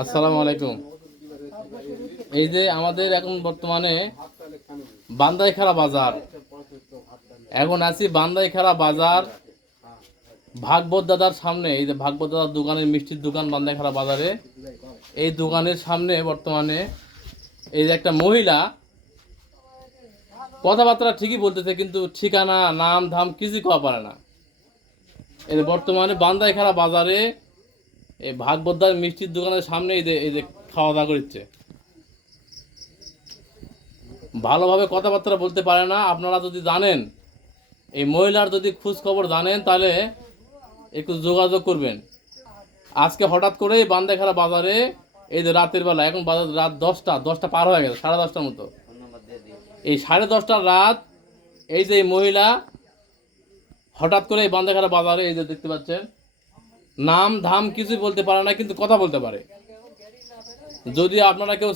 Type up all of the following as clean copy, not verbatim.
আসসালামু আলাইকুম। এই যে আমাদের এখন বর্তমানে বান্দাইখারা বাজার, এখন আছি বান্দাইখারা বাজার ভাগবত দাদার সামনে। এই যে ভাগবত দাদার দোকানের মিষ্টির দোকান বান্দাইখারা বাজারে, এই দোকানের সামনে বর্তমানে এই যে একটা মহিলা কথাবার্তা ঠিকই বলতেছে, কিন্তু ঠিকানা নাম ধাম কিছুই কওয়া পারে না। এই যে বর্তমানে বান্দাইখারা বাজারে এই ভাগবত দাদার মিষ্টির দোকানের সামনে এই যে খাওয়া দাওয়া করছে, ভালোভাবে কথাবার্তা বলতে পারে না। আপনারা যদি জানেন, এই মহিলার যদি খোঁজ খবর জানেন, তাহলে একটু যোগাযোগ করবেন। আজকে হঠাৎ করেই বান্দাইখারা বাজারে এই যে রাতের বেলা, এখন বাজার রাত 10টা পার হয়ে গেছে, 10:30টার মতো। এই 10:30টার রাত এই যে এই মহিলা হঠাৎ করে এই বান্দাইখারা বাজারে, এই যে দেখতে পাচ্ছেন, নাম ধাম কিছুই বলতে পারে না, কিন্তু কথা বলতে পারে। যদি আপনারা কেউ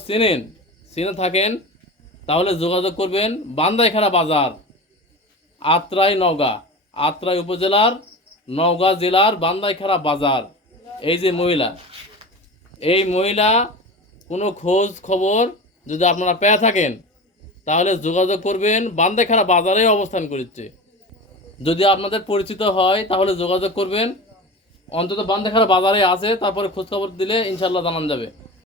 চিনে থাকেন, তাহলে যোগাযোগ করবেন। বান্দাইখারা বাজার, আত্রাই উপজেলার নওগাঁ জেলার বান্দাইখারা বাজার। এই যে মহিলা, এই মহিলা কোনো খোঁজ খবর যদি আপনারা পেয়ে থাকেন, তাহলে যোগাযোগ করবেন। বান্দাইখারা বাজারে অবস্থান করছে। যদি আপনাদের পরিচিত হয়, তাহলে যোগাযোগ করবেন। অন্তত বান্দাইখারা বাজারে আছে, তারপরে খোঁজ খবর দিলে ইনশাল্লাহ জানান যাবে।